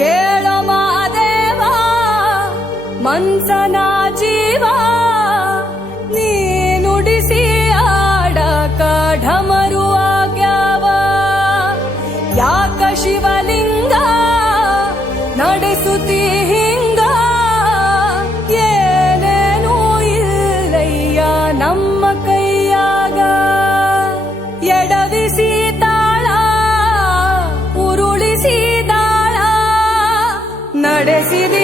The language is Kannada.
ಕೇಳೋ ಮಾದೇವ ಮನ್ಸನ ಜೀವ ನೀ ನುಡಿಸಿ ಆಡಕ ಢಮರು ಆಗ್ಯಾವ ಯಾಕ ಶಿವಲಿಂಗ ನಡೆಸುತ್ತಿ ಹಿಂಗ ಏನೇನೂ ಇಲ್ಲಯ್ಯ ನಮ್ಮ ಕೈಯಾಗ ಎಡವಿಸಿ ತಾಳ ಉರುಳಿಸಿ ದಾಳ ನಡೆಸಿದಿ